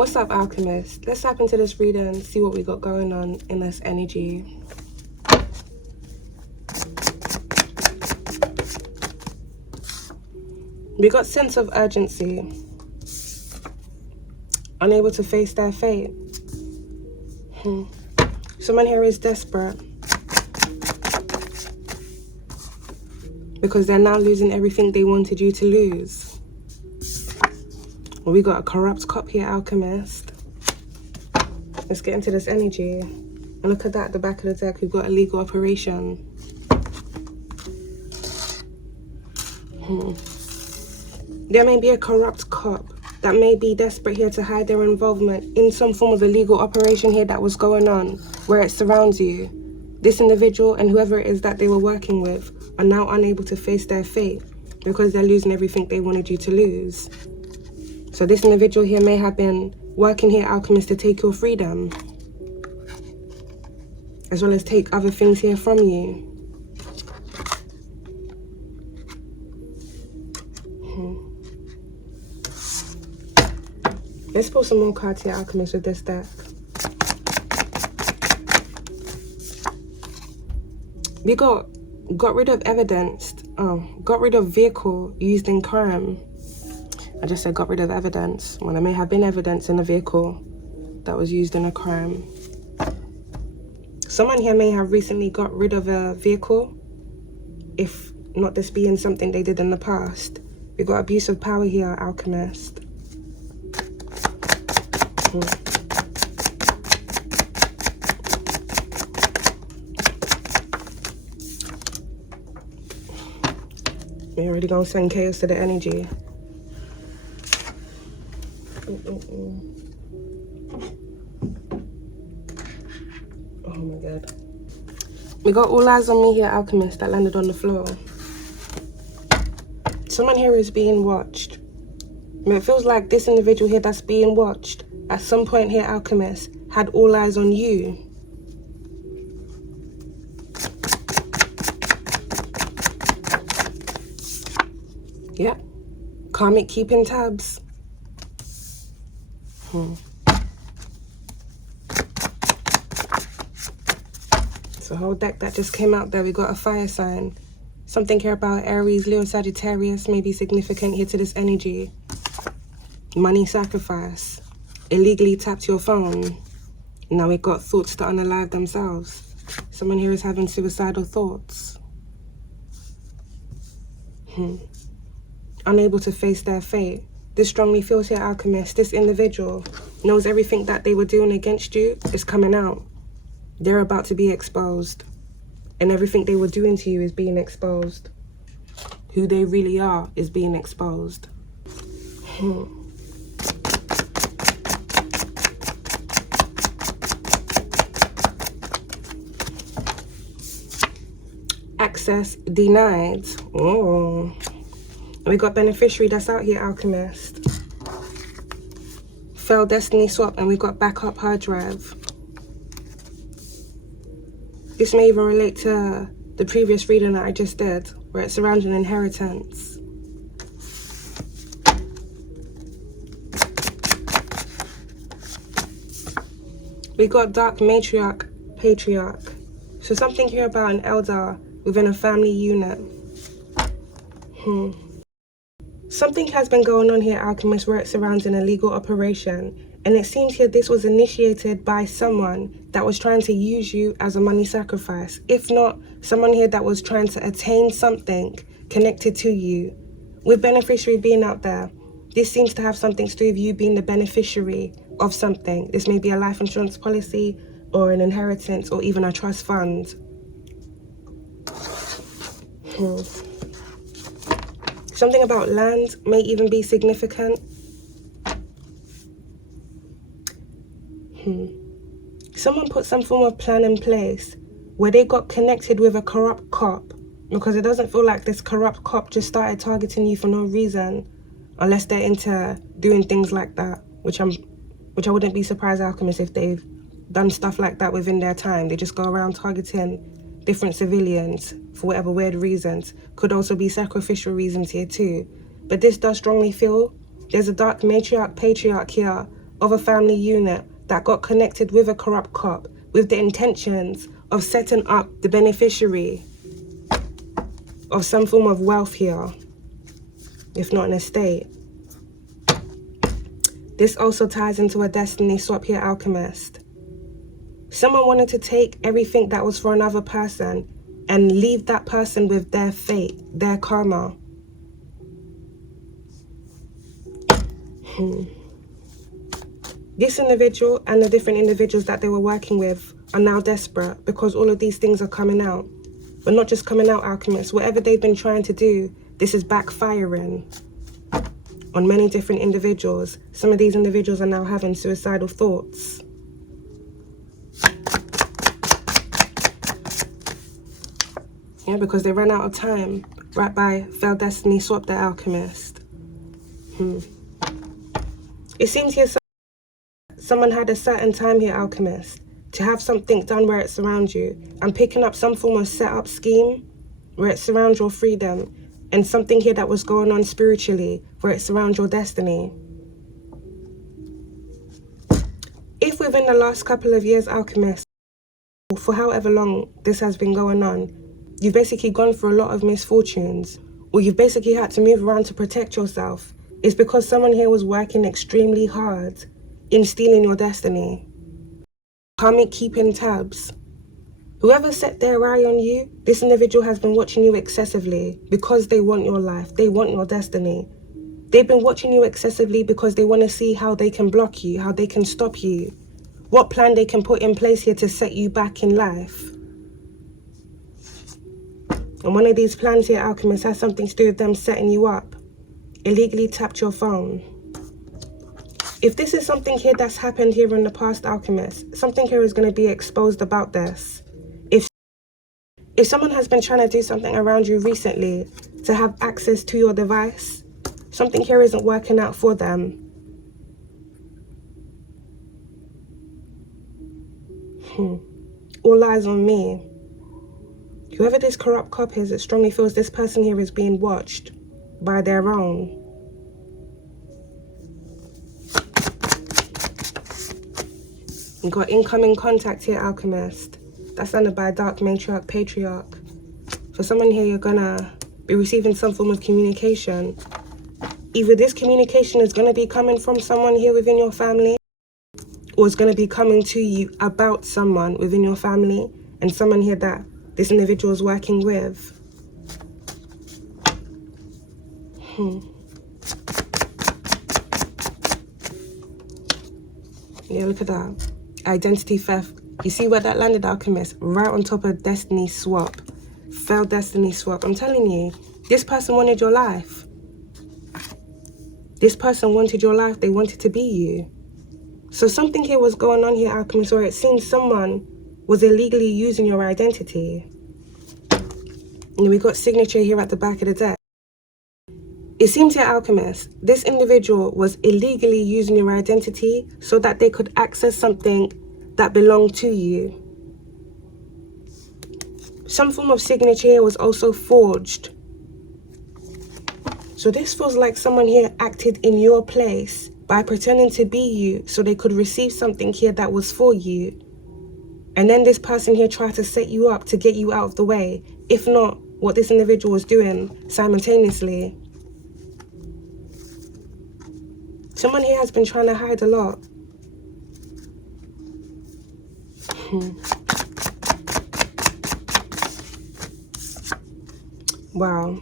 What's up, Alchemist? Let's tap into this reading and see what we got going on in this energy. We got sense of urgency, unable to face their fate. Someone here is desperate because they're now losing everything they wanted you to lose. Well, we got a corrupt cop here, Alchemist. Let's get into this energy. And look at that, at the back of the deck, we've got a legal operation. There may be a corrupt cop that may be desperate here to hide their involvement in some form of illegal operation here that was going on, where it surrounds you. This individual and whoever it is that they were working with are now unable to face their fate because they're losing everything they wanted you to lose. So this individual here may have been working here, Alchemist, to take your freedom, as well as take other things here from you. Let's pull some more cards here, Alchemist, with this deck. We got rid of evidence. Got rid of vehicle used in crime. I just said got rid of evidence when there may have been evidence in a vehicle that was used in a crime. Someone here may have recently got rid of a vehicle, if not this being something they did in the past. We got abuse of power here, Alchemist. We're already gonna send chaos to the energy. Oh my god. We got all eyes on me here, Alchemist, that landed on the floor. Someone here is being watched. I mean, it feels like this individual here that's being watched at some point here, Alchemist, had all eyes on you. Yeah, karmic keeping tabs. So whole deck that just came out there, we got a fire sign. Something here about Aries, Leo, Sagittarius may be significant here to this energy. Money sacrifice. Illegally tapped your phone. Now we got thoughts to unalive themselves. Someone here is having suicidal thoughts. Unable to face their fate. This strongly feels here, Alchemist. This individual knows everything that they were doing against you is coming out. They're about to be exposed. And everything they were doing to you is being exposed. Who they really are is being exposed. Access denied. Oh. We got beneficiary that's out here, Alchemist. Failed destiny swap, and we got backup hard drive. This may even relate to the previous reading that I just did, where it's surrounding an inheritance. We got dark matriarch, patriarch. So something here about an elder within a family unit. Something has been going on here, Alchemist, where it surrounds an illegal operation. And it seems here this was initiated by someone that was trying to use you as a money sacrifice. If not, someone here that was trying to attain something connected to you. With beneficiary being out there, this seems to have something to do with you being the beneficiary of something. This may be a life insurance policy or an inheritance or even a trust fund. Something about land may even be significant. Someone put some form of plan in place where they got connected with a corrupt cop, because it doesn't feel like this corrupt cop just started targeting you for no reason, unless they're into doing things like that, which I wouldn't be surprised, Alchemist, if they've done stuff like that within their time. They just go around targeting different civilians for whatever weird reasons. Could also be sacrificial reasons here too. But this does strongly feel there's a dark matriarch, patriarch here of a family unit that got connected with a corrupt cop with the intentions of setting up the beneficiary of some form of wealth here, if not an estate. This also ties into a destiny swap here, Alchemist. Someone wanted to take everything that was for another person and leave that person with their fate, their karma. This individual and the different individuals that they were working with are now desperate because all of these things are coming out. But not just coming out, Alchemists. Whatever they've been trying to do, this is backfiring on many different individuals. Some of these individuals are now having suicidal thoughts. Yeah, because they ran out of time. Right by failed destiny, swap the Alchemist. It seems here someone had a certain time here, Alchemist, to have something done where it surrounds you. I'm picking up some form of set-up scheme where it surrounds your freedom, and something here that was going on spiritually where it surrounds your destiny. If within the last couple of years, Alchemist, for however long this has been going on, you've basically gone through a lot of misfortunes, or you've basically had to move around to protect yourself, it's because someone here was working extremely hard in stealing your destiny. Karmic keeping tabs. Whoever set their eye on you, this individual has been watching you excessively because they want your life, they want your destiny. They've been watching you excessively because they want to see how they can block you, how they can stop you, what plan they can put in place here to set you back in life. And one of these plans here, Alchemist, has something to do with them setting you up. Illegally tapped your phone. If this is something here that's happened here in the past, Alchemist, something here is going to be exposed about this. If someone has been trying to do something around you recently to have access to your device, something here isn't working out for them. All eyes on me. Whoever this corrupt cop is, it strongly feels this person here is being watched by their own. You got incoming contact here, Alchemist. That's under by Dark Matriarch, Patriarch. For someone here, you're gonna be receiving some form of communication. Either this communication is gonna be coming from someone here within your family, or it's gonna be coming to you about someone within your family, and someone here that this individual is working with. Yeah, look at that. Identity theft. You see where that landed, Alchemist? Right on top of destiny swap. Failed destiny swap. I'm telling you, this person wanted your life. This person wanted your life. They wanted to be you. So something here was going on here, Alchemist, or it seems someone was illegally using your identity. And we got signature here at the back of the deck. It seems here, Alchemist, this individual was illegally using your identity so that they could access something that belonged to you. Some form of signature here was also forged. So this feels like someone here acted in your place by pretending to be you so they could receive something here that was for you. And then this person here tried to set you up to get you out of the way, if not what this individual was doing simultaneously. Someone here has been trying to hide a lot. Wow.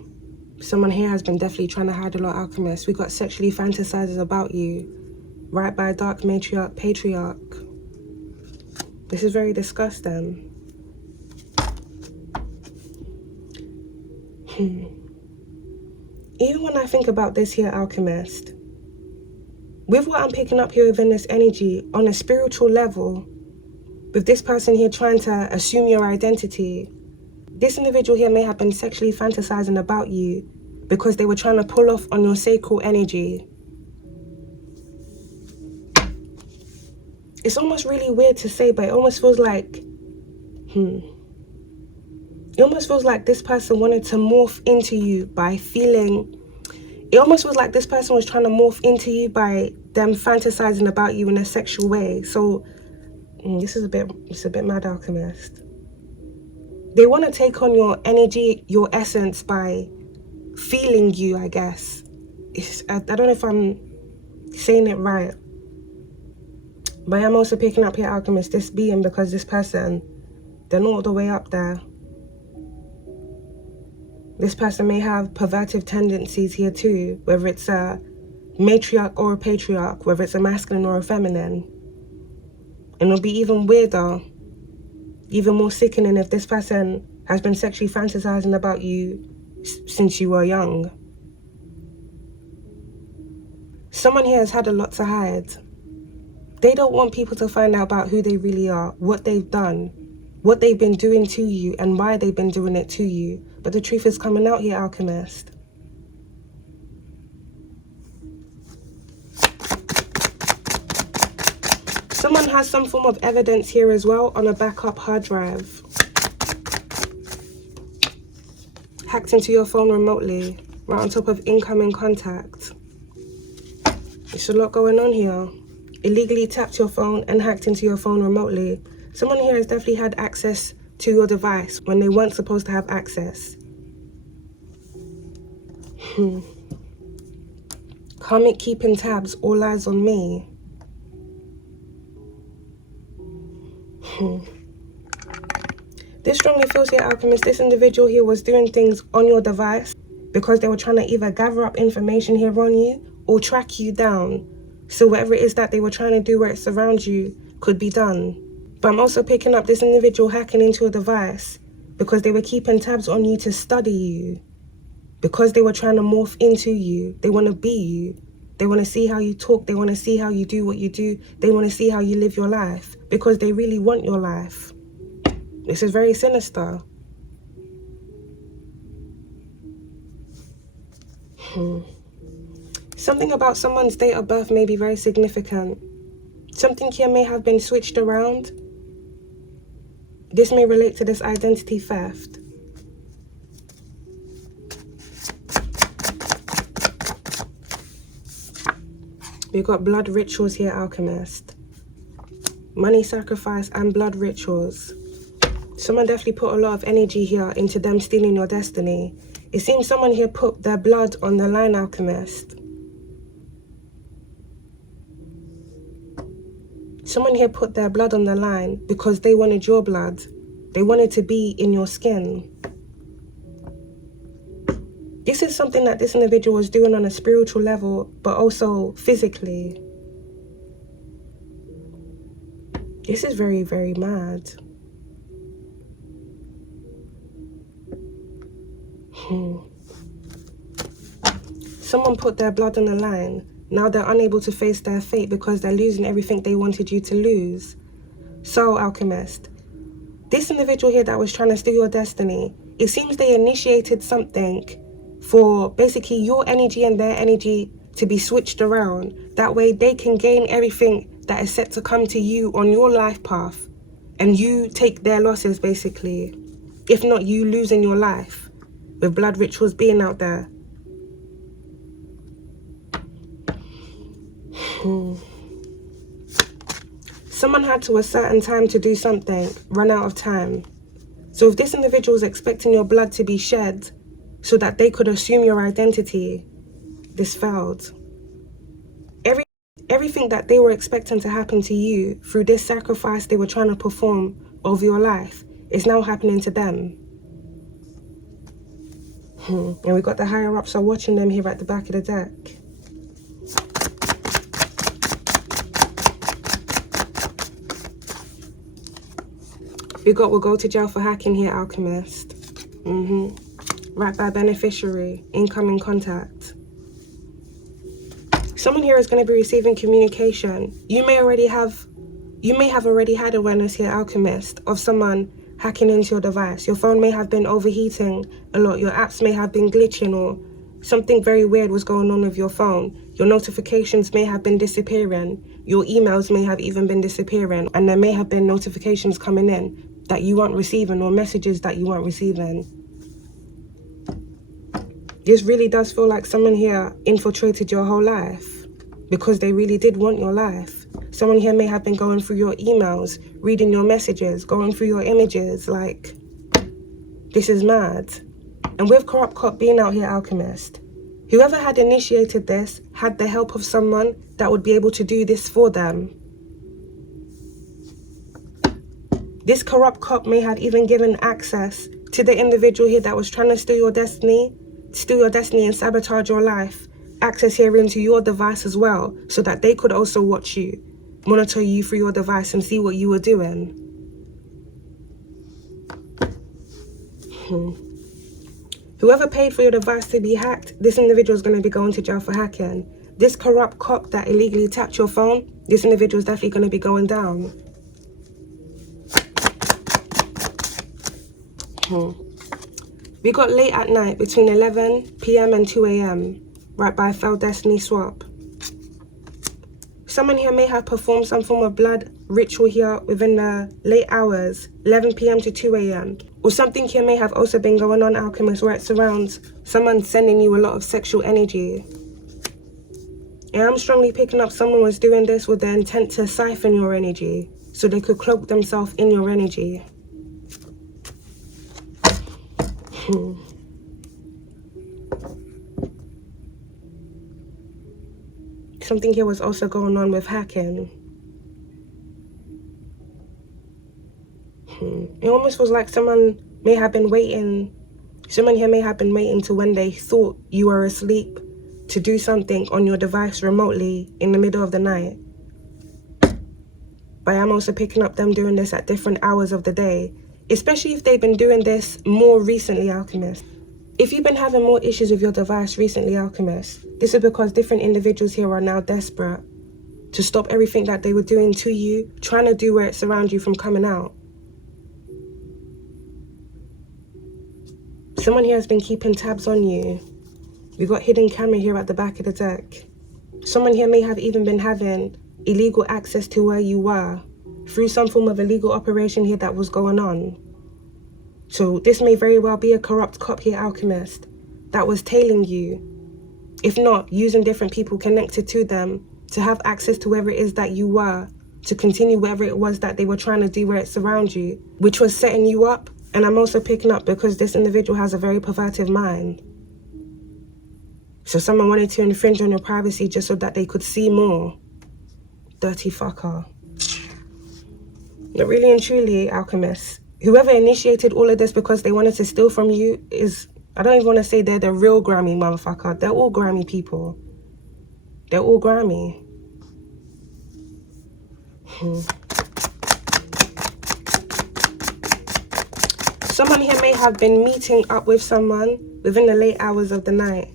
Someone here has been definitely trying to hide a lot, Alchemist. We got sexually fantasizes about you. Right by Dark Matriarch, Patriarch. This is very disgusting. Even when I think about this here, Alchemist, with what I'm picking up here within this energy, on a spiritual level, with this person here trying to assume your identity, this individual here may have been sexually fantasizing about you because they were trying to pull off on your sacral energy. It's almost really weird to say, but it almost feels like, it almost feels like this person wanted to morph into you by feeling It almost feels like this person was trying to morph into you by them fantasizing about you in a sexual way. So it's a bit mad, Alchemist. They want to take on your energy, your essence, by feeling you, I guess. I don't know if I'm saying it right, but I'm also picking up here, Alchemist, this being, because this person, they're not all the way up there. This person may have pervertive tendencies here too, whether it's a matriarch or a patriarch, whether it's a masculine or a feminine. And it'll be even weirder, even more sickening if this person has been sexually fantasizing about you since you were young. Someone here has had a lot to hide. They don't want people to find out about who they really are, what they've done, what they've been doing to you, and why they've been doing it to you. But the truth is coming out here, Alchemist. Someone has some form of evidence here as well on a backup hard drive. Hacked into your phone remotely, right on top of incoming contact. There's a lot going on here. Illegally tapped your phone and hacked into your phone remotely. Someone here has definitely had access to your device when they weren't supposed to have access. Karmic keeping tabs, all eyes on me. This strongly feels here, Alchemist, this individual here was doing things on your device because they were trying to either gather up information here on you or track you down. So whatever it is that they were trying to do where it's around you could be done. But I'm also picking up this individual hacking into a device because they were keeping tabs on you to study you. Because they were trying to morph into you. They want to be you. They want to see how you talk. They want to see how you do what you do. They want to see how you live your life because they really want your life. This is very sinister. Something about someone's date of birth may be very significant. Something here may have been switched around. This may relate to this identity theft. We've got blood rituals here, Alchemist. Money sacrifice and blood rituals. Someone definitely put a lot of energy here into them stealing your destiny. It seems someone here put their blood on the line, Alchemist. Someone here put their blood on the line because they wanted your blood. They wanted to be in your skin. This is something that this individual was doing on a spiritual level, but also physically. This is very, very mad. Someone put their blood on the line. Now they're unable to face their fate because they're losing everything they wanted you to lose. So, Alchemist, this individual here that was trying to steal your destiny, it seems they initiated something for basically your energy and their energy to be switched around. That way they can gain everything that is set to come to you on your life path. And you take their losses, basically. If not, you losing your life. With blood rituals being out there. Someone had to a certain time to do something, run out of time. So if this individual is expecting your blood to be shed so that they could assume your identity, this failed. Everything that they were expecting to happen to you through this sacrifice they were trying to perform of your life is now happening to them. And we got the higher ups are watching them here at the back of the deck. We'll go to jail for hacking here, Alchemist. Right by beneficiary, incoming contact. Someone here is going to be receiving communication. You may have already had awareness here, Alchemist, of someone hacking into your device. Your phone may have been overheating a lot. Your apps may have been glitching, or something very weird was going on with your phone. Your notifications may have been disappearing. Your emails may have even been disappearing. And there may have been notifications coming in that you weren't receiving, or messages that you weren't receiving. This really does feel like someone here infiltrated your whole life because they really did want your life. Someone here may have been going through your emails, reading your messages, going through your images. Like, this is mad. And with Corrupt Cop being out here, Alchemist, whoever had initiated this had the help of someone that would be able to do this for them. This Corrupt Cop may have even given access to the individual here that was trying to steal your destiny and sabotage your life, access here into your device as well, so that they could also watch you, monitor you through your device and see what you were doing. Whoever paid for your device to be hacked, this individual is going to be going to jail for hacking. This Corrupt Cop that illegally tapped your phone, this individual is definitely going to be going down. We got late at night between 11 p.m. and 2 a.m. right by Failed Destiny Swap. Someone here may have performed some form of blood ritual here within the late hours, 11 p.m. to 2 a.m. Or something here may have also been going on, Alchemist, where it surrounds someone sending you a lot of sexual energy. And I'm strongly picking up someone was doing this with the intent to siphon your energy, so they could cloak themselves in your energy. Something here was also going on with hacking. It almost was like someone may have been waiting. Someone here may have been waiting to when they thought you were asleep to do something on your device remotely in the middle of the night. But I'm also picking up them doing this at different hours of the day, especially if they've been doing this more recently, Alchemist. If you've been having more issues with your device recently, Alchemist, this is because different individuals here are now desperate to stop everything that they were doing to you, trying to do where it's around you from coming out. Someone here has been keeping tabs on you. We got hidden camera here at the back of the deck. Someone here may have even been having illegal access to where you were through some form of illegal operation here that was going on. So this may very well be a Corrupt Cop here, Alchemist, that was tailing you. If not, using different people connected to them to have access to wherever it is that you were, to continue whatever it was that they were trying to do where it's around you, which was setting you up. And I'm also picking up because this individual has a very perverted mind. So someone wanted to infringe on your privacy just so that they could see more. Dirty fucker. But really and truly, Alchemist, whoever initiated all of this because they wanted to steal from you is, I don't even want to say they're the real Grammy motherfucker. They're all Grammy people. They're all Grammy. Someone here may have been meeting up with someone within the late hours of the night.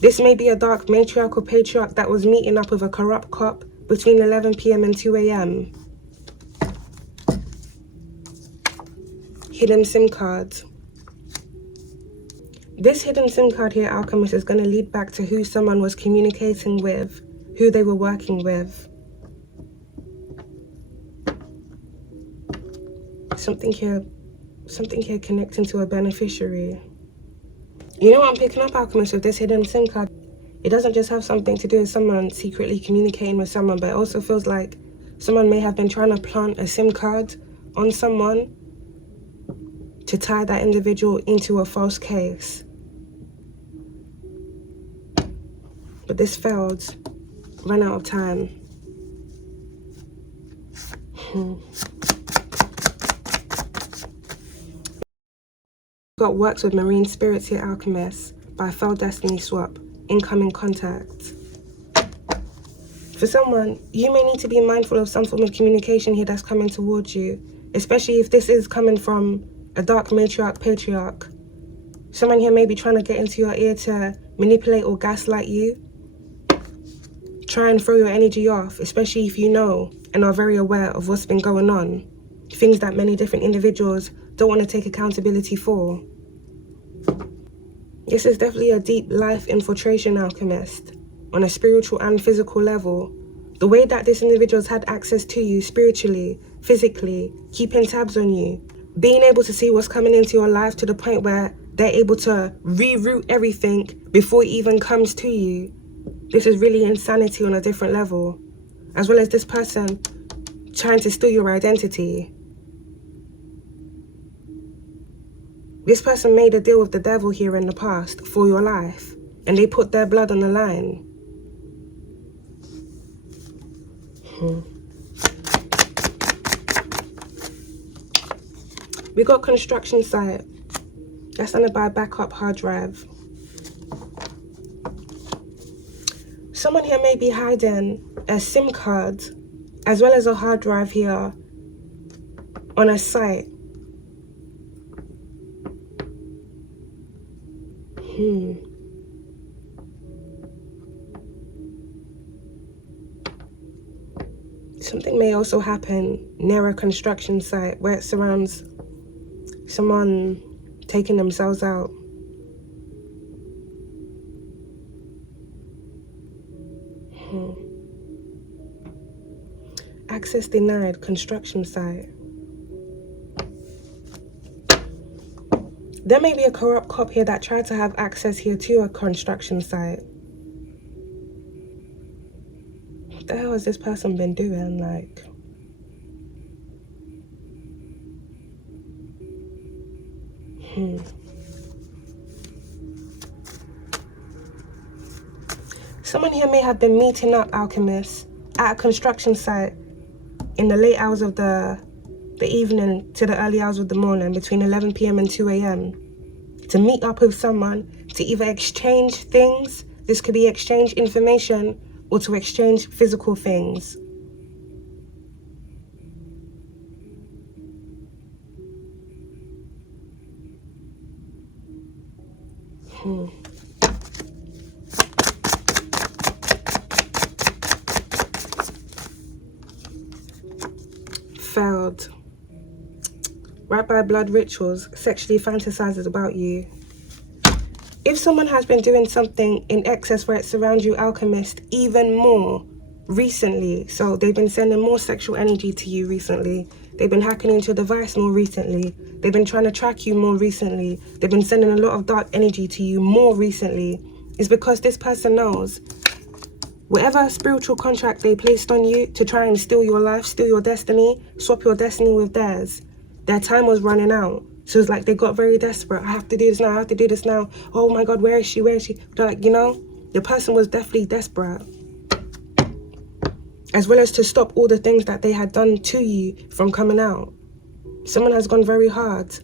This may be a dark matriarch or patriarch that was meeting up with a Corrupt Cop between 11 p.m. and 2 a.m. Hidden SIM card. This hidden SIM card here, Alchemist, is going to lead back to who someone was communicating with, who they were working with. Something here connecting to a beneficiary. You know what I'm picking up, Alchemist, with this hidden SIM card? It doesn't just have something to do with someone secretly communicating with someone, but it also feels like someone may have been trying to plant a SIM card on someone to tie that individual into a false case. But this failed. Ran out of time. Got works with marine spirits here, Alchemist, by Failed Destiny Swap. Incoming contact. For someone, you may need to be mindful of some form of communication here that's coming towards you, especially if this is coming from a dark matriarch, patriarch. Someone here may be trying to get into your ear to manipulate or gaslight you. Try and throw your energy off, especially if you know and are very aware of what's been going on. Things that many different individuals don't want to take accountability for. This is definitely a deep life infiltration, Alchemist, on a spiritual and physical level. The way that this individual's had access to you spiritually, physically, keeping tabs on you, being able to see what's coming into your life to the point where they're able to reroute everything before it even comes to you. This is really insanity on a different level. As well as this person trying to steal your identity. This person made a deal with the devil here in the past for your life, and they put their blood on the line. We got construction site. That's under by backup hard drive. Someone here may be hiding a SIM card as well as a hard drive here on a site. Something may also happen near a construction site where it surrounds someone taking themselves out. Access denied, construction site. There may be a corrupt cop here that tried to have access here to a construction site. What the hell has this person been doing? Like, Someone here may have been meeting up, alchemists, at a construction site in the late hours of the evening to the early hours of the morning, between 11 p.m. and 2 a.m. to meet up with someone to either exchange things. This could be exchange information or to exchange physical things. Failed. Right by blood rituals, sexually fantasizes about you. If someone has been doing something in excess where it surrounds you, alchemist, even more recently, so they've been sending more sexual energy to you recently, they've been hacking into your device more recently, they've been trying to track you more recently, they've been sending a lot of dark energy to you more recently, is because this person knows whatever spiritual contract they placed on you to try and steal your life, steal your destiny, swap your destiny with theirs, their time was running out. So it's like they got very desperate. I have to do this now, I have to do this now. Oh my God, where is she, where is she? They're like, you know, the person was definitely desperate. As well as to stop all the things that they had done to you from coming out. Someone has gone very hard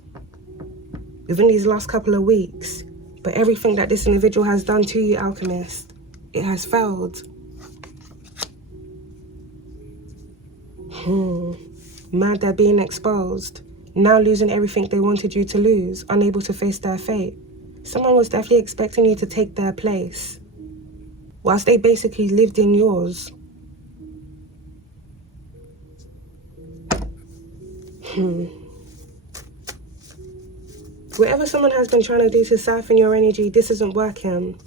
within these last couple of weeks. But everything that this individual has done to you, alchemist, it has failed. Mad they're being exposed. Now losing everything they wanted you to lose, unable to face their fate. Someone was definitely expecting you to take their place, whilst they basically lived in yours. Whatever someone has been trying to do to siphon your energy, this isn't working.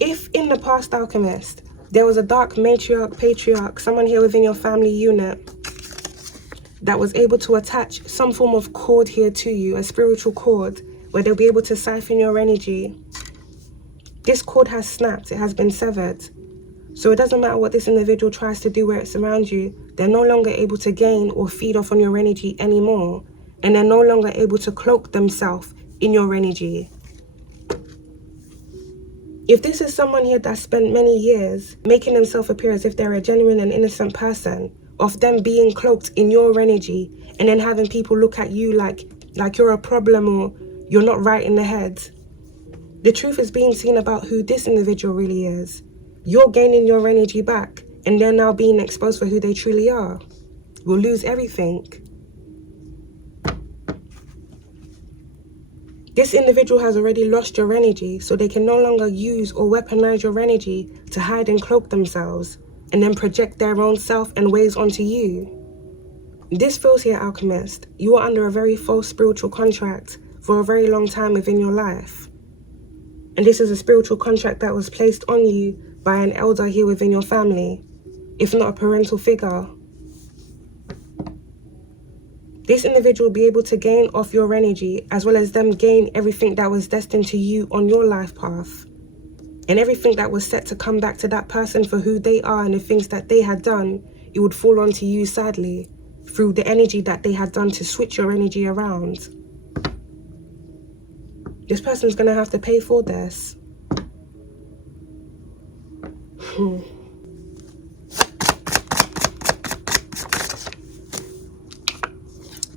If in the past, alchemist, there was a dark matriarch, patriarch, someone here within your family unit that was able to attach some form of cord here to you, a spiritual cord, where they'll be able to siphon your energy. This cord has snapped, it has been severed. So it doesn't matter what this individual tries to do where it's around you, they're no longer able to gain or feed off on your energy anymore. And they're no longer able to cloak themselves in your energy. If this is someone here that spent many years making themselves appear as if they're a genuine and innocent person, of them being cloaked in your energy and then having people look at you like you're a problem or you're not right in the head. The truth is being seen about who this individual really is. You're gaining your energy back and they're now being exposed for who they truly are. We'll lose everything. This individual has already lost your energy, so they can no longer use or weaponize your energy to hide and cloak themselves and then project their own self and ways onto you. This feels here, alchemist, you are under a very false spiritual contract for a very long time within your life. And this is a spiritual contract that was placed on you by an elder here within your family, if not a parental figure. This individual will be able to gain off your energy, as well as them gain everything that was destined to you on your life path. And everything that was set to come back to that person for who they are and the things that they had done, it would fall onto you sadly, through the energy that they had done to switch your energy around. This person's going to have to pay for this.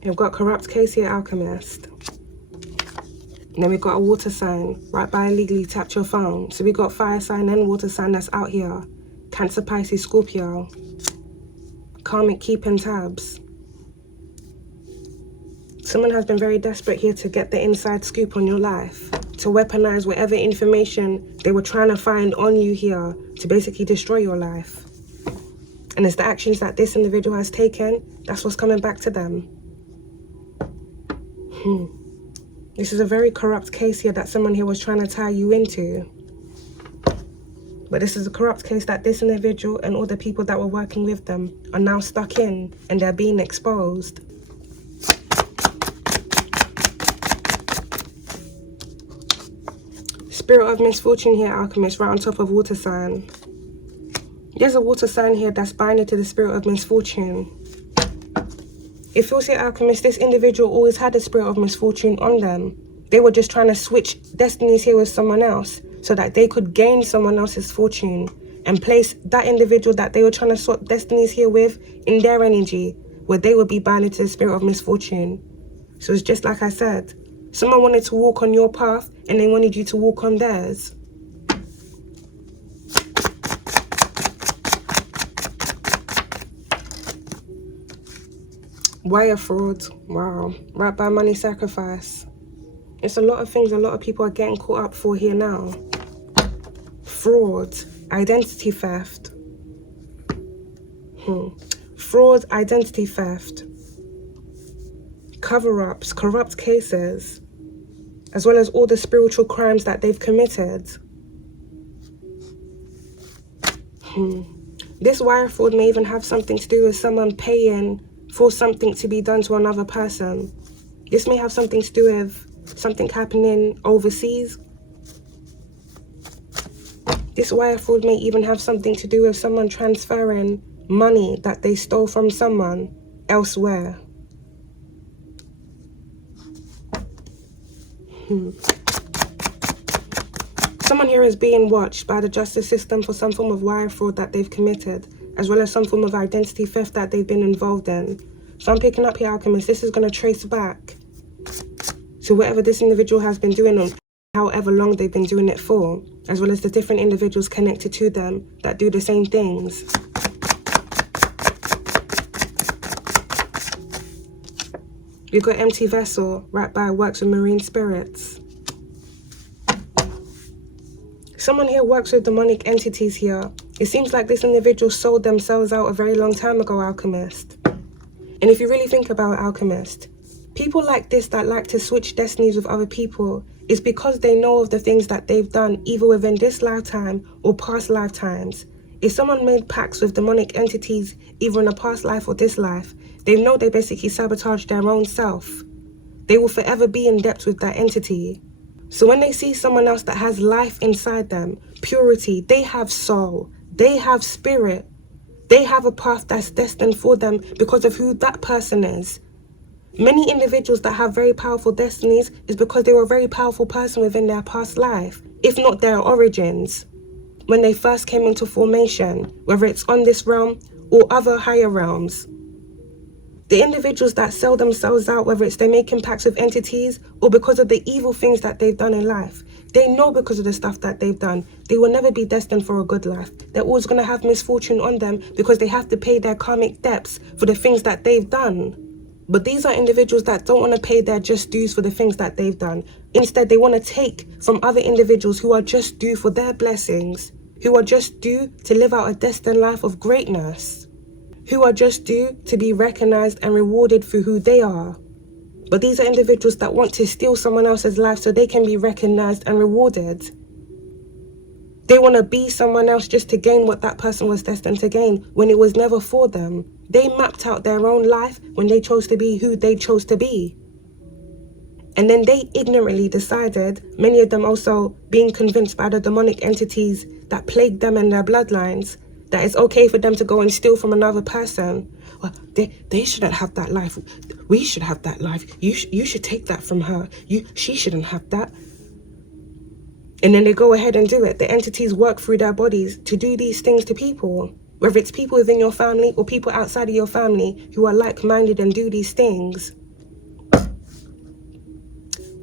We've got corrupt case here, Alchemist. And then we've got a water sign, right by illegally tapped your phone. So we got fire sign and water sign that's out here. Cancer, Pisces, Scorpio. Karmic keeping tabs. Someone has been very desperate here to get the inside scoop on your life, to weaponize whatever information they were trying to find on you here to basically destroy your life. And it's the actions that this individual has taken, that's what's coming back to them. This is a very corrupt case here that someone here was trying to tie you into. But this is a corrupt case that this individual and all the people that were working with them are now stuck in, and they're being exposed. Spirit of misfortune here, Alchemist, right on top of water sign. There's a water sign here that's binded to the spirit of misfortune. It feels here, Alchemist, this individual always had a spirit of misfortune on them. They were just trying to switch destinies here with someone else so that they could gain someone else's fortune and place that individual that they were trying to swap destinies here with in their energy, where they would be binded to the spirit of misfortune. So it's just like I said, someone wanted to walk on your path and they wanted you to walk on theirs. Wire fraud, wow, right by money sacrifice. It's a lot of things a lot of people are getting caught up for here now. Fraud, identity theft. Fraud, identity theft. Cover-ups, corrupt cases, as well as all the spiritual crimes that they've committed. This wire fraud may even have something to do with someone paying for something to be done to another person. This may have something to do with something happening overseas. This wire fraud may even have something to do with someone transferring money that they stole from someone elsewhere. Someone here is being watched by the justice system for some form of wire fraud that they've committed, as well as some form of identity theft that they've been involved in. So I'm picking up here, Alchemist, this is going to trace back to whatever this individual has been doing on however long they've been doing it for, as well as the different individuals connected to them that do the same things. We've got empty vessel, right by works with marine spirits. Someone here works with demonic entities here. It seems like this individual sold themselves out a very long time ago, Alchemist. And if you really think about it, Alchemist, people like this that like to switch destinies with other people is because they know of the things that they've done either within this lifetime or past lifetimes. If someone made pacts with demonic entities either in a past life or this life, they know they basically sabotage their own self. They will forever be in debt with that entity. So when they see someone else that has life inside them, purity, they have soul, they have spirit, they have a path that's destined for them because of who that person is. Many individuals that have very powerful destinies is because they were a very powerful person within their past life, if not their origins, when they first came into formation, whether it's on this realm or other higher realms. The individuals that sell themselves out, whether it's they're making pacts with entities or because of the evil things that they've done in life, they know because of the stuff that they've done, they will never be destined for a good life. They're always going to have misfortune on them because they have to pay their karmic debts for the things that they've done. But these are individuals that don't want to pay their just dues for the things that they've done. Instead, they want to take from other individuals who are just due for their blessings, who are just due to live out a destined life of greatness, who are just due to be recognized and rewarded for who they are. But these are individuals that want to steal someone else's life so they can be recognized and rewarded. They want to be someone else just to gain what that person was destined to gain when it was never for them. They mapped out their own life when they chose to be who they chose to be. And then they ignorantly decided, many of them also being convinced by the demonic entities that plague them and their bloodlines, that it's okay for them to go and steal from another person. Well, they shouldn't have that life. We should have that life. You should take that from her. She shouldn't have that. And then they go ahead and do it. The entities work through their bodies to do these things to people. Whether it's people within your family or people outside of your family who are like-minded and do these things.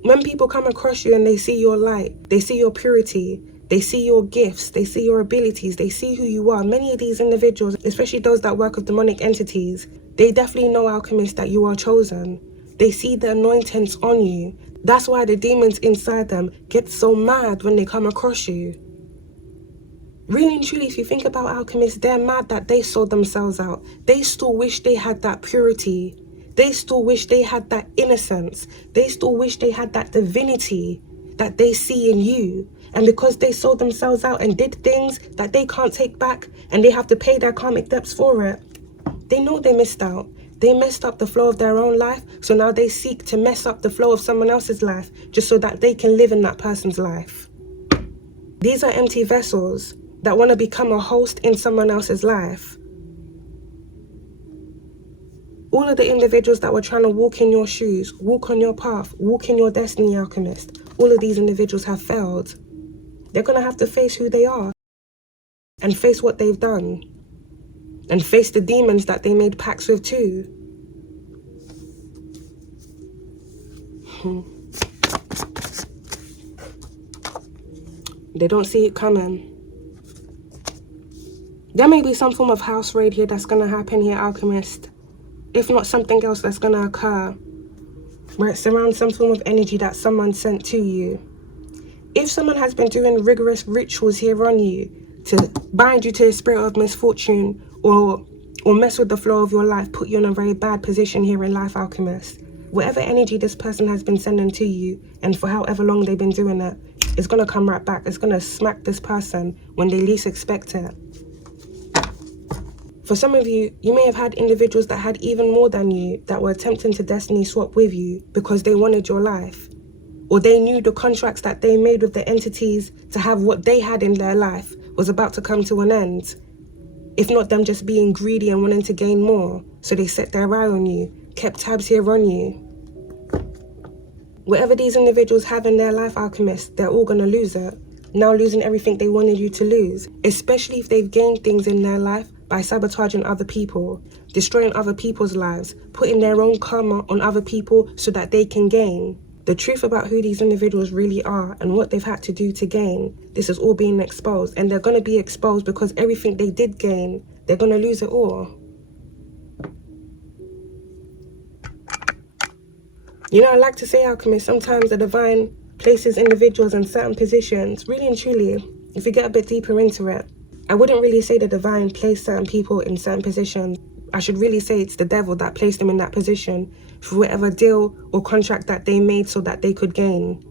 When people come across you and they see your light, they see your purity, they see your gifts, they see your abilities, they see who you are. Many of these individuals, especially those that work with demonic entities, they definitely know, alchemists, that you are chosen. They see the anointings on you. That's why the demons inside them get so mad when they come across you. Really and truly, if you think about alchemists, they're mad that they sold themselves out. They still wish they had that purity. They still wish they had that innocence. They still wish they had that divinity that they see in you. And because they sold themselves out and did things that they can't take back and they have to pay their karmic debts for it, they know they missed out. They messed up the flow of their own life, so now they seek to mess up the flow of someone else's life just so that they can live in that person's life. These are empty vessels that want to become a host in someone else's life. All of the individuals that were trying to walk in your shoes, walk on your path, walk in your destiny, alchemist, all of these individuals have failed. They're going to have to face who they are and face what they've done and face the demons that they made pacts with too. They don't see it coming. There may be some form of house raid here that's going to happen here, alchemist. If not something else that's going to occur, where it's around some form of energy that someone sent to you. If someone has been doing rigorous rituals here on you to bind you to a spirit of misfortune or mess with the flow of your life, put you in a very bad position here in life, alchemist, whatever energy this person has been sending to you, and for however long they've been doing it, it's going to come right back. It's going to smack this person when they least expect it. For some of you, you may have had individuals that had even more than you that were attempting to destiny swap with you because they wanted your life. Or they knew the contracts that they made with the entities to have what they had in their life was about to come to an end. If not them just being greedy and wanting to gain more. So they set their eye on you, kept tabs here on you. Whatever these individuals have in their life, alchemists, they're all going to lose it. Now losing everything they wanted you to lose. Especially if they've gained things in their life by sabotaging other people, destroying other people's lives, putting their own karma on other people so that they can gain. The truth about who these individuals really are and what they've had to do to gain, this is all being exposed. And they're going to be exposed because everything they did gain, they're going to lose it all. You know, I like to say, alchemist, sometimes the divine places individuals in certain positions. Really and truly, if you get a bit deeper into it, I wouldn't really say the divine placed certain people in certain positions. I should really say it's the devil that placed them in that position for whatever deal or contract that they made so that they could gain.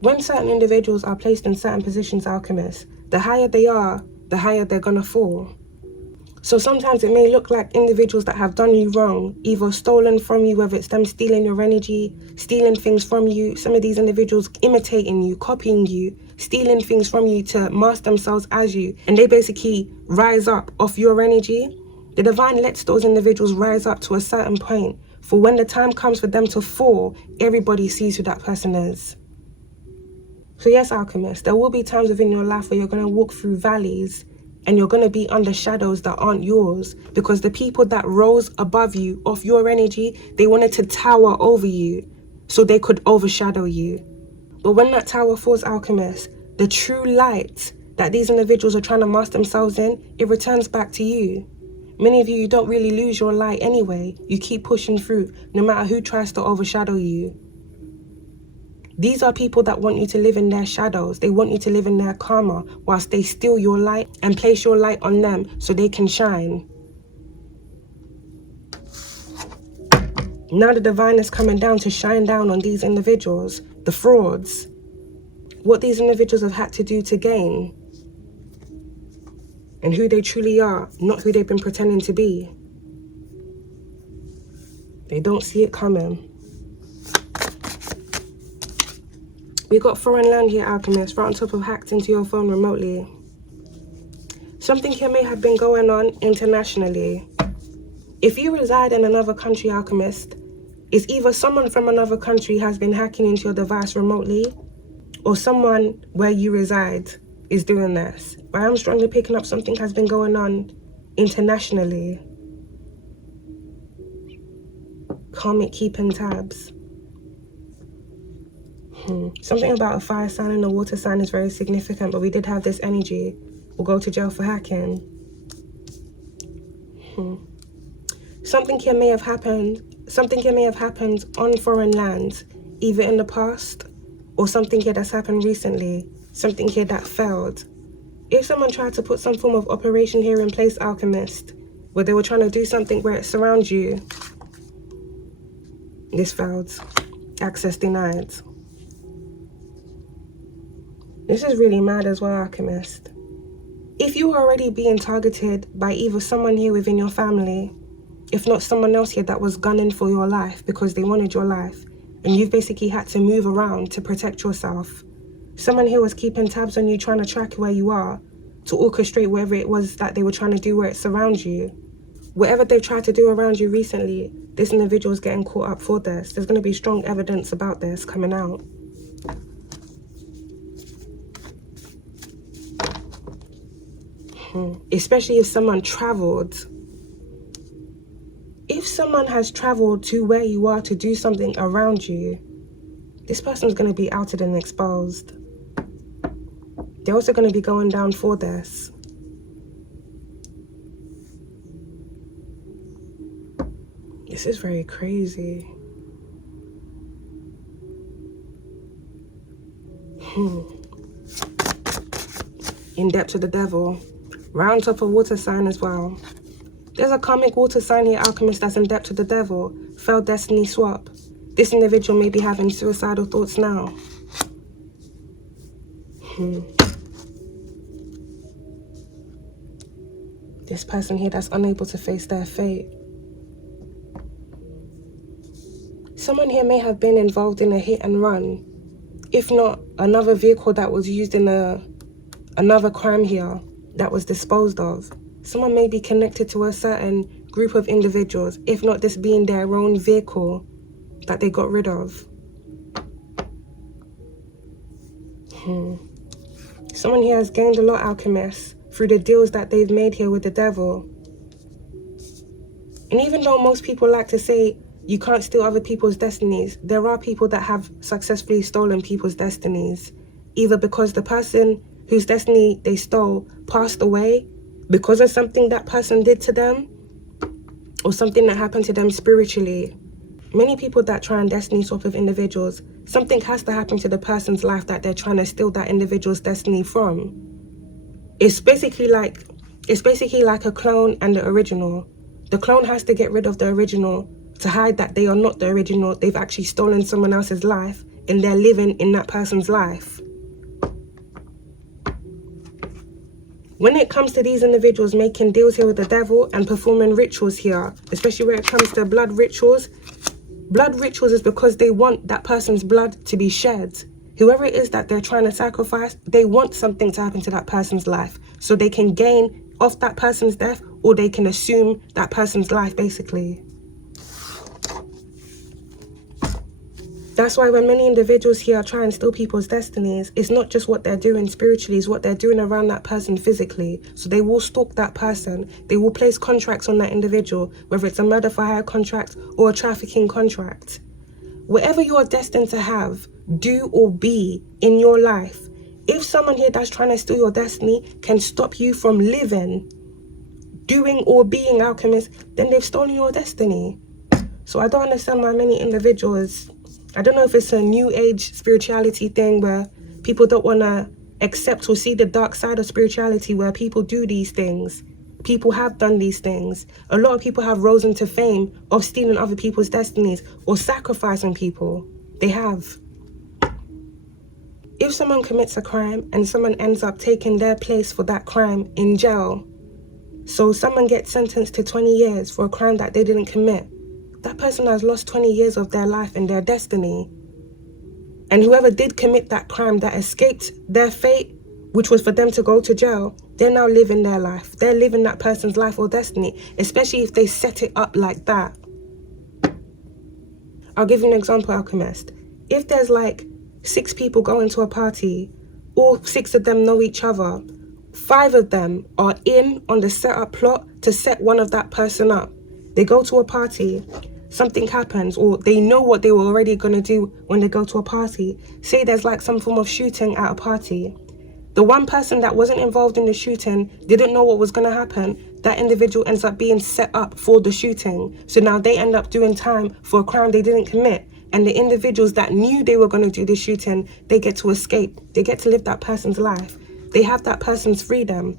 When certain individuals are placed in certain positions, alchemists, the higher they are, the higher they're gonna fall. So sometimes it may look like individuals that have done you wrong, either stolen from you, whether it's them stealing your energy, stealing things from you, some of these individuals imitating you, copying you, stealing things from you to mask themselves as you, and they basically rise up off your energy. The divine lets those individuals rise up to a certain point, for when the time comes for them to fall, everybody sees who that person is. So yes, alchemists, there will be times within your life where you're going to walk through valleys and you're going to be under shadows that aren't yours, because the people that rose above you off your energy, they wanted to tower over you so they could overshadow you. But when that tower falls, alchemists, the true light that these individuals are trying to mask themselves in, it returns back to you. Many of you don't really lose your light anyway. You keep pushing through, no matter who tries to overshadow you. These are people that want you to live in their shadows. They want you to live in their karma whilst they steal your light and place your light on them so they can shine. Now the divine is coming down to shine down on these individuals, the frauds. What these individuals have had to do to gain. and who they truly are, not who they've been pretending to be. They don't see it coming. We got foreign land here, Alchemist, right on top of hacked into your phone remotely. Something here may have been going on internationally. If you reside in another country, Alchemist, it's either someone from another country has been hacking into your device remotely, or someone where you reside is doing this. But I'm strongly picking up something has been going on internationally. Karmic keeping tabs. Something about a fire sign and a water sign is very significant, but we did have this energy. We'll go to jail for hacking. Something here may have happened on foreign land, either in the past or something here that's happened recently, something here that failed. If someone tried to put some form of operation here in place, Alchemist, where they were trying to do something where it surrounds you, this failed. Access denied. This is really mad as well, Alchemist. If you were already being targeted by either someone here within your family, if not someone else here that was gunning for your life because they wanted your life, and you've basically had to move around to protect yourself, someone here was keeping tabs on you, trying to track where you are, to orchestrate whatever it was that they were trying to do where it surrounds you. Whatever they've tried to do around you recently, this individual is getting caught up for this. There's going to be strong evidence about this coming out. Especially if someone traveled. If someone has traveled to where you are to do something around you, this person's going to be outed and exposed. They're also going to be going down for this. This is very crazy. In debt to the devil. Round top of water sign as well. There's a karmic water sign here, Alchemist, that's in debt to the devil. Failed destiny swap. This individual may be having suicidal thoughts now. This person here that's unable to face their fate. Someone here may have been involved in a hit and run. If not, another vehicle that was used in another crime here that was disposed of. Someone may be connected to a certain group of individuals, if not this being their own vehicle that they got rid of. Someone here has gained a lot, Alchemist, through the deals that they've made here with the devil. And even though most people like to say you can't steal other people's destinies, there are people that have successfully stolen people's destinies, either because the person whose destiny they stole passed away because of something that person did to them, or something that happened to them spiritually. Many people that try and destiny swap with individuals, something has to happen to the person's life that they're trying to steal that individual's destiny from. It's basically like a clone and the original. The clone has to get rid of the original to hide that they are not the original. They've actually stolen someone else's life and they're living in that person's life. When it comes to these individuals making deals here with the devil and performing rituals here, especially when it comes to blood rituals is because they want that person's blood to be shed. Whoever it is that they're trying to sacrifice, they want something to happen to that person's life so they can gain off that person's death, or they can assume that person's life, basically. That's why when many individuals here try and steal people's destinies, it's not just what they're doing spiritually, it's what they're doing around that person physically. So they will stalk that person. They will place contracts on that individual, whether it's a murder for hire contract or a trafficking contract. Whatever you are destined to have, do or be in your life, if someone here that's trying to steal your destiny can stop you from living, doing or being, Alchemist, then they've stolen your destiny. So I don't understand why many individuals, I don't know if it's a new age spirituality thing where people don't want to accept or see the dark side of spirituality, where people do these things. People have done these things. A lot of people have risen to fame of stealing other people's destinies or sacrificing people. They have. If someone commits a crime and someone ends up taking their place for that crime in jail, So someone gets sentenced to 20 years for a crime that they didn't commit. That person has lost 20 years of their life and their destiny. And whoever did commit that crime that escaped their fate, which was for them to go to jail, they're now living their life. They're living that person's life or destiny, especially if they set it up like that. I'll give you an example, Alchemist. If there's like 6 people going to a party, all 6 of them know each other, 5 of them are in on the setup plot to set one of that person up. They go to a party, something happens, or they know what they were already going to do when they go to a party. Say there's like some form of shooting at a party. The one person that wasn't involved in the shooting didn't know what was going to happen. That individual ends up being set up for the shooting. So now they end up doing time for a crime they didn't commit. And the individuals that knew they were going to do the shooting, they get to escape. They get to live that person's life. They have that person's freedom.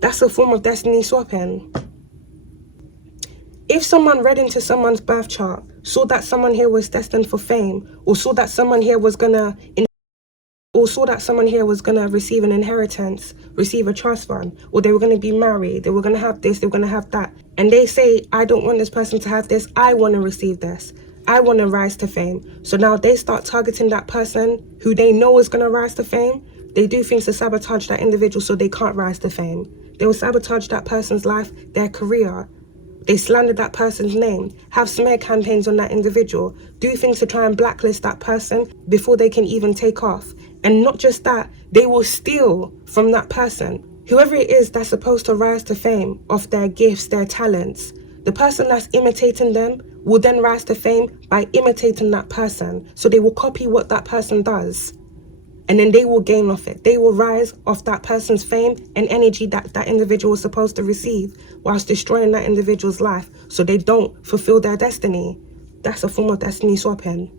That's a form of destiny swapping. If someone read into someone's birth chart, saw that someone here was destined for fame, or saw that someone here was gonna receive an inheritance, receive a trust fund, or they were gonna be married, they were gonna have this, they were gonna have that, and they say, I don't want this person to have this, I want to receive this, I want to rise to fame. So now they start targeting that person who they know is gonna rise to fame. They do things to sabotage that individual so they can't rise to fame. They will sabotage that person's life, their career. They slander that person's name, have smear campaigns on that individual, do things to try and blacklist that person before they can even take off. And not just that, they will steal from that person. Whoever it is that's supposed to rise to fame off their gifts, their talents, the person that's imitating them will then rise to fame by imitating that person. So they will copy what that person does. And then they will gain off it. They will rise off that person's fame and energy that that individual was supposed to receive, whilst destroying that individual's life so they don't fulfill their destiny. That's a form of destiny swapping.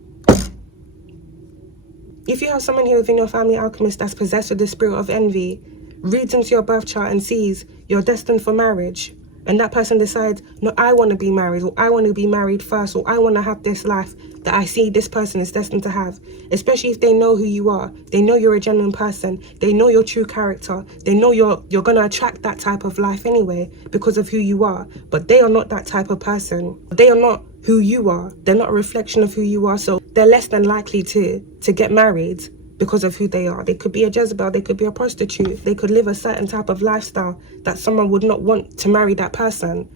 If you have someone here within your family, Alchemist, that's possessed with the spirit of envy, reads into your birth chart and sees you're destined for marriage, and that person decides, no, I want to be married, or I want to be married first, or I want to have this life that I see this person is destined to have, especially if they know who you are, they know you're a genuine person, they know your true character, they know you're going to attract that type of life anyway because of who you are, but they are not that type of person. They are not who you are. They're not a reflection of who you are, so they're less than likely to get married because of who they are. They could be a Jezebel, they could be a prostitute, they could live a certain type of lifestyle that someone would not want to marry that person.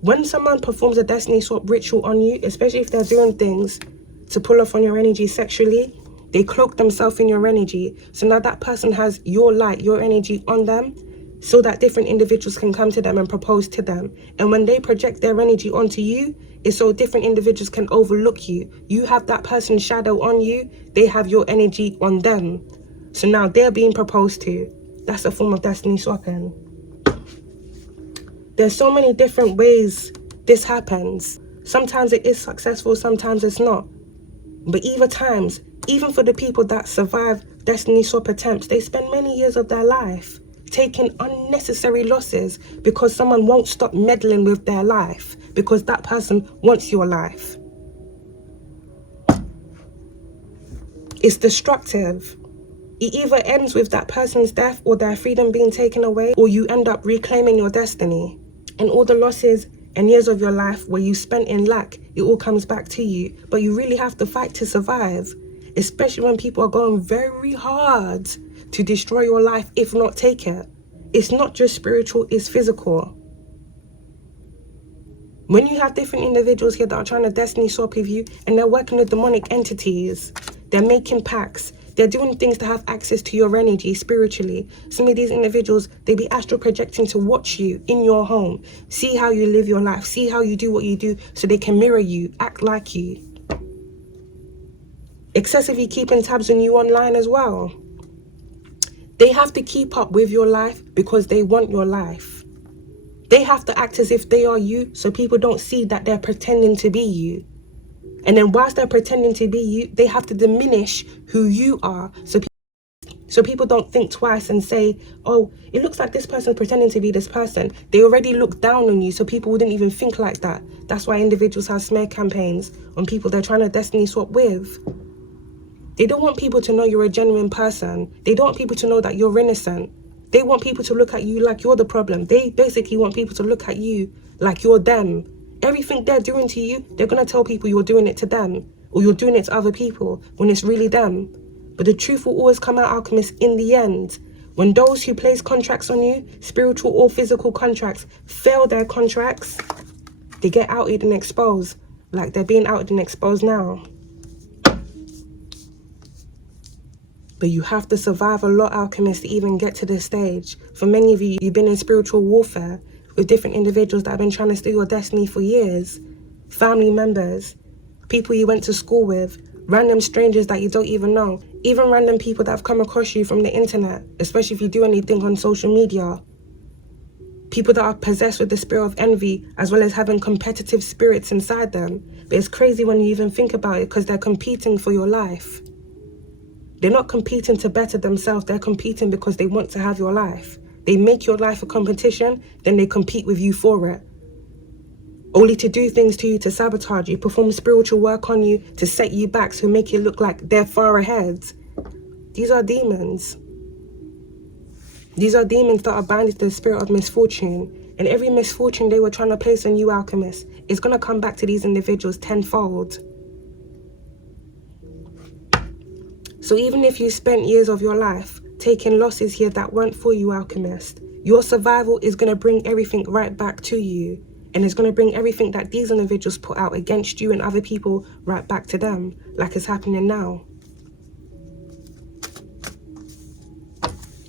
When someone performs a destiny swap ritual on you, especially if they're doing things to pull off on your energy sexually, they cloak themselves in your energy. So now that person has your light, your energy on them, so that different individuals can come to them and propose to them. And when they project their energy onto you, it's so different individuals can overlook you. You have that person's shadow on you, they have your energy on them. So now they're being proposed to. That's a form of destiny swapping. There's so many different ways this happens. Sometimes it is successful, sometimes it's not. But either times, even for the people that survive destiny swap attempts, they spend many years of their life taking unnecessary losses because someone won't stop meddling with their life, because that person wants your life. It's destructive. It either ends with that person's death or their freedom being taken away, or you end up reclaiming your destiny. And all the losses and years of your life where you spent in lack, it all comes back to you. But you really have to fight to survive, especially when people are going very hard to destroy your life, if not take it. It's not just spiritual, it's physical. When you have different individuals here that are trying to destiny swap with you and they're working with demonic entities, they're making pacts, they're doing things to have access to your energy spiritually. Some of these individuals, they be astral projecting to watch you in your home, see how you live your life, see how you do what you do, so they can mirror you, act like you. Excessively keeping tabs on you online as well. They have to keep up with your life because they want your life. They have to act as if they are you so people don't see that they're pretending to be you. And then whilst they're pretending to be you, they have to diminish who you are so people don't think twice and say, oh, it looks like this person's pretending to be this person. They already look down on you, so people wouldn't even think like that. That's why individuals have smear campaigns on people they're trying to destiny swap with. They don't want people to know you're a genuine person. They don't want people to know that you're innocent. They want people to look at you like you're the problem. They basically want people to look at you like you're them. Everything they're doing to you, they're going to tell people you're doing it to them, or you're doing it to other people when it's really them. But the truth will always come out, alchemists, in the end. When those who place contracts on you, spiritual or physical contracts, fail their contracts, they get outed and exposed, like they're being outed and exposed now. But you have to survive a lot, alchemists, to even get to this stage. For many of you, you've been in spiritual warfare with different individuals that have been trying to steal your destiny for years. Family members, people you went to school with, random strangers that you don't even know, even random people that have come across you from the internet, especially if you do anything on social media. People that are possessed with the spirit of envy, as well as having competitive spirits inside them. But it's crazy when you even think about it, because they're competing for your life. They're not competing to better themselves, they're competing because they want to have your life. They make your life a competition, then they compete with you for it. Only to do things to you to sabotage you, perform spiritual work on you to set you back, to make it look like they're far ahead. These are demons. These are demons that are bound to the spirit of misfortune. And every misfortune they were trying to place on you, alchemists, is going to come back to these individuals tenfold. So even if you spent years of your life taking losses here that weren't for you, alchemist, your survival is going to bring everything right back to you. And it's going to bring everything that these individuals put out against you and other people right back to them, like it's happening now.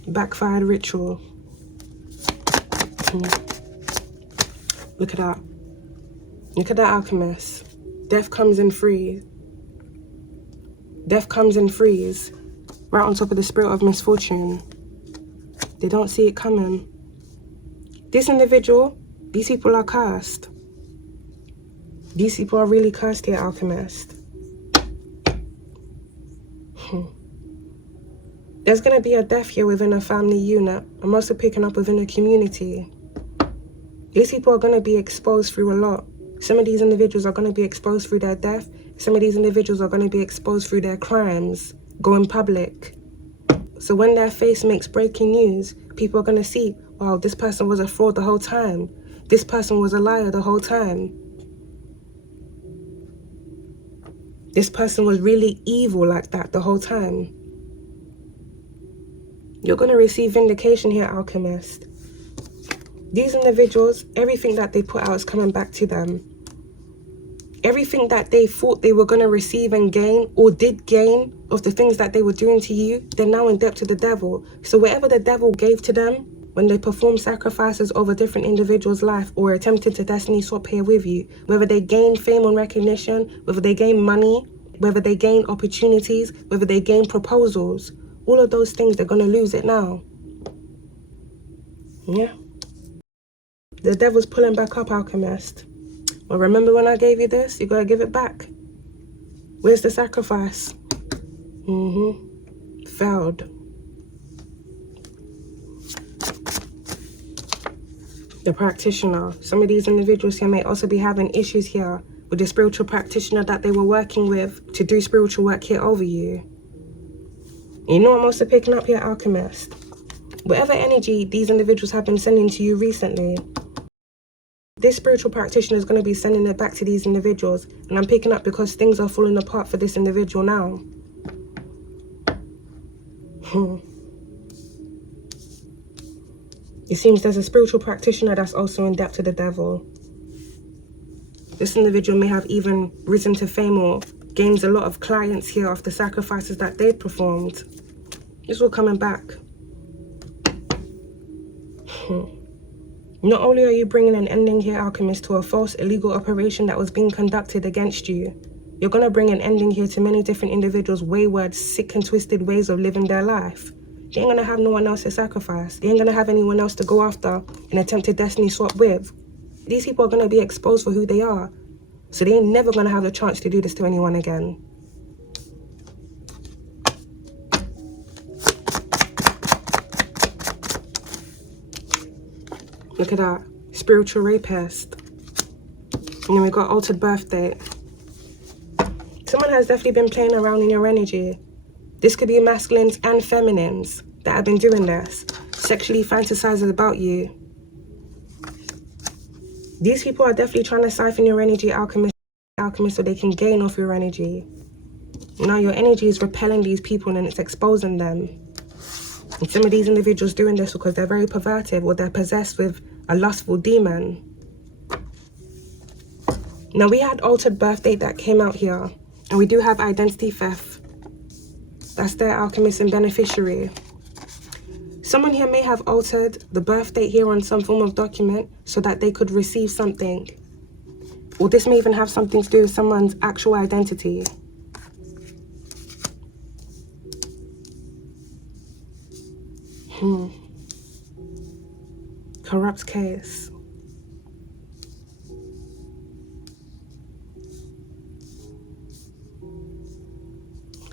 Backfired ritual. Look at that. Look at that, alchemist. Death comes in threes. Death comes in threes, right on top of the spirit of misfortune. They don't see it coming. This individual, these people are cursed. These people are really cursed here, alchemist. There's going to be a death here within a family unit. I'm also picking up within a community. These people are going to be exposed through a lot. Some of these individuals are going to be exposed through their death. Some of these individuals are going to be exposed through their crimes, going public. So when their face makes breaking news, people are going to see, wow, this person was a fraud the whole time. This person was a liar the whole time. This person was really evil like that the whole time. You're going to receive vindication here, alchemist. These individuals, everything that they put out is coming back to them. Everything that they thought they were going to receive and gain, or did gain, of the things that they were doing to you, they're now in debt to the devil. So whatever the devil gave to them, when they perform sacrifices of a different individual's life, or attempted to destiny swap here with you, whether they gain fame and recognition, whether they gain money, whether they gain opportunities, whether they gain proposals, all of those things, they're going to lose it now. Yeah. The devil's pulling back up, alchemist. Well, remember when I gave you this? You got to give it back. Where's the sacrifice? Failed. The practitioner. Some of these individuals here may also be having issues here with the spiritual practitioner that they were working with to do spiritual work here over you. You know I'm also picking up here, alchemist. Whatever energy these individuals have been sending to you recently, this spiritual practitioner is going to be sending it back to these individuals. And I'm picking up because things are falling apart for this individual now. It seems there's a spiritual practitioner that's also in debt to the devil. This individual may have even risen to fame or gains a lot of clients here after sacrifices that they've performed. It's all coming back. Not only are you bringing an ending here, alchemist, to a false illegal operation that was being conducted against you, you're going to bring an ending here to many different individuals' wayward, sick and twisted ways of living their life. They ain't going to have no one else to sacrifice. They ain't going to have anyone else to go after and attempt to destiny swap with. These people are going to be exposed for who they are. So they ain't never going to have the chance to do this to anyone again. Look at that. Spiritual rapist. And then we got altered birth date. Someone has definitely been playing around in your energy. This could be masculines and feminines that have been doing this. sexually fantasizes about you. These people are definitely trying to siphon your energy, alchemist, so they can gain off your energy. Now your energy is repelling these people and it's exposing them. And some of these individuals doing this because they're very perverted or they're possessed with a lustful demon. Now we had altered birth date that came out here, and we do have identity theft. That's their alchemist and beneficiary. Someone here may have altered the birth date here on some form of document so that they could receive something. Or this may even have something to do with someone's actual identity. Corrupt case.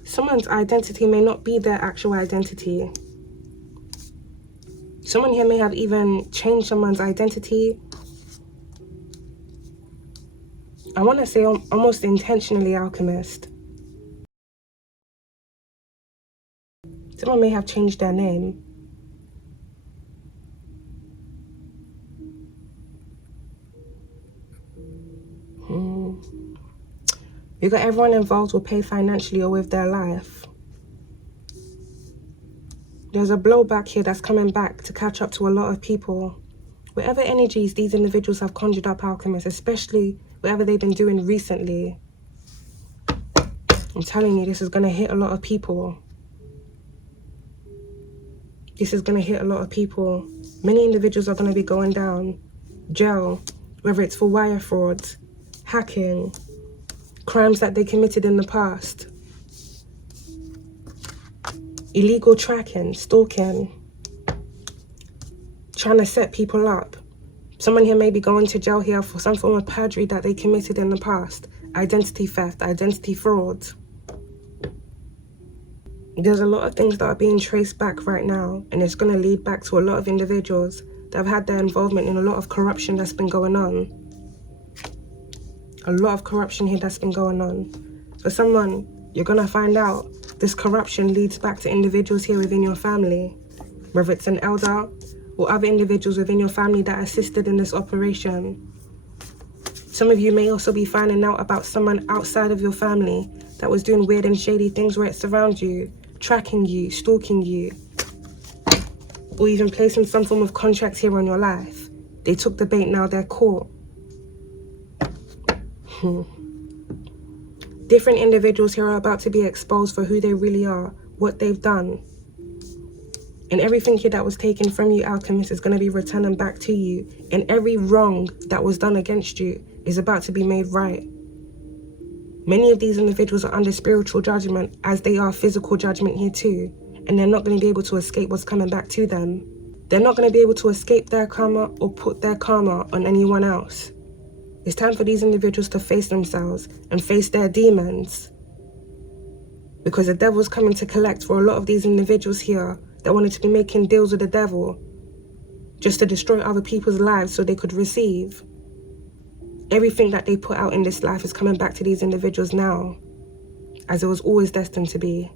Someone's identity may not be their actual identity. Someone here may have even changed someone's identity. I want to say almost intentionally, alchemist. Someone may have changed their name. You got everyone involved will pay financially or with their life. There's a blowback here that's coming back to catch up to a lot of people. Whatever energies these individuals have conjured up, alchemists, especially whatever they've been doing recently, I'm telling you, this is going to hit a lot of people. This is going to hit a lot of people. Many individuals are going to be going down jail, whether it's for wire frauds, hacking, crimes that they committed in the past, illegal tracking, stalking, trying to set people up. Someone here may be going to jail here for some form of perjury that they committed in the past, identity theft, identity fraud. There's a lot of things that are being traced back right now, and it's going to lead back to a lot of individuals that have had their involvement in a lot of corruption that's been going on. A lot of corruption here that's been going on. For someone, you're going to find out this corruption leads back to individuals here within your family, whether it's an elder or other individuals within your family that assisted in this operation. Some of you may also be finding out about someone outside of your family that was doing weird and shady things where it surrounds you, tracking you, stalking you, or even placing some form of contract here on your life. They took the bait, now they're caught. Different individuals here are about to be exposed for who they really are, what they've done. And everything here that was taken from you, alchemist, is going to be returning back to you. And every wrong that was done against you is about to be made right. Many of these individuals are under spiritual judgment, as they are physical judgment here too. And they're not going to be able to escape what's coming back to them. They're not going to be able to escape their karma or put their karma on anyone else. It's time for these individuals to face themselves and face their demons. Because the devil's coming to collect for a lot of these individuals here that wanted to be making deals with the devil just to destroy other people's lives so they could receive. Everything that they put out in this life is coming back to these individuals now, as it was always destined to be.